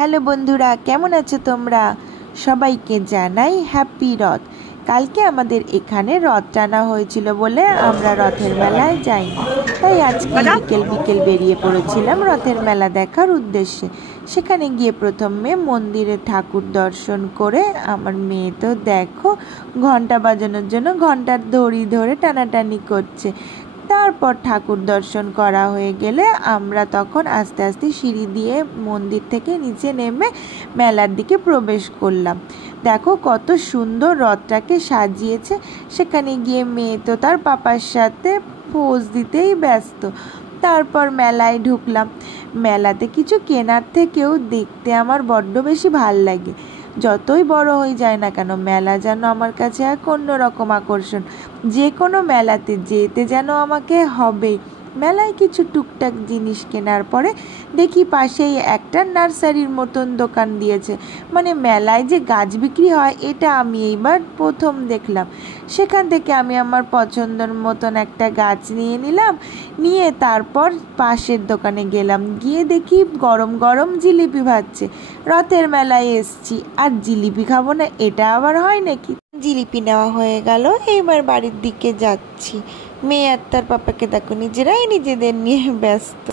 Hello বন্ধুরা, কেমন আছো তোমরা? সবাইকে জানাই হ্যাপি রথ। কালকে আমাদের এখানে রথ টানা হয়েছিল বলে আমরা রথের মেলায় যাইনি, তাই আজকে বিকেল বিকেল বেরিয়ে পড়েছিলাম রথের মেলা দেখার উদ্দেশ্যে। সেখানে গিয়ে প্রথমে মন্দিরে ঠাকুর দর্শন করে আমার মেয়ে তো দেখো ঘন্টা বাজানোর জন্য ঘন্টার দড়ি ধরে টানাটানি করছে। তারপর ঠাকুর দর্শন করা হয়ে গেলে আমরা তখন আস্তে আস্তে সিঁড়ি দিয়ে মন্দির থেকে নিচে নেমে মেলার দিকে প্রবেশ করলাম। দেখো কত সুন্দর রথটাকে সাজিয়েছে। সেখানে গিয়ে মেয়ে তো তার পাপার সাথে পোজ দিতেই ব্যস্ত। তারপর মেলায় ঢুকলাম। মেলাতে কিছু কেনার থেকেও দেখতে আমার বড্ড বেশি ভাল লাগে। যতই বড় হয়ে যায় না কেন, মেলা যেন আমার কাছে এক অন্যরকম আকর্ষণ। যে কোনো মেলাতে যেতে যেন আমাকে হবে। মেলায় কিছু টুকটাক জিনিস কেনার পরে দেখি পাশেই একটা নার্সারির মতন দোকান দিয়েছে। মানে মেলায় যে গাছ বিক্রি হয় এটা আমি এইবার প্রথম দেখলাম। সেখান থেকে আমি আমার পছন্দের মতন একটা গাছ নিয়ে নিলাম। নিয়ে তারপর পাশের দোকানে গেলাম, গিয়ে দেখি গরম গরম জিলিপি ভাজছে। রথের মেলায় এসছি আর জিলিপি খাবো না, এটা আবার হয় নাকি? জিলিপি নেওয়া হয়ে গেল, এইবার বাড়ির দিকে যাচ্ছি। মেয়ে আর তার পাপাকে দেখো নিজেরাই নিজেদের নিয়ে ব্যস্ত।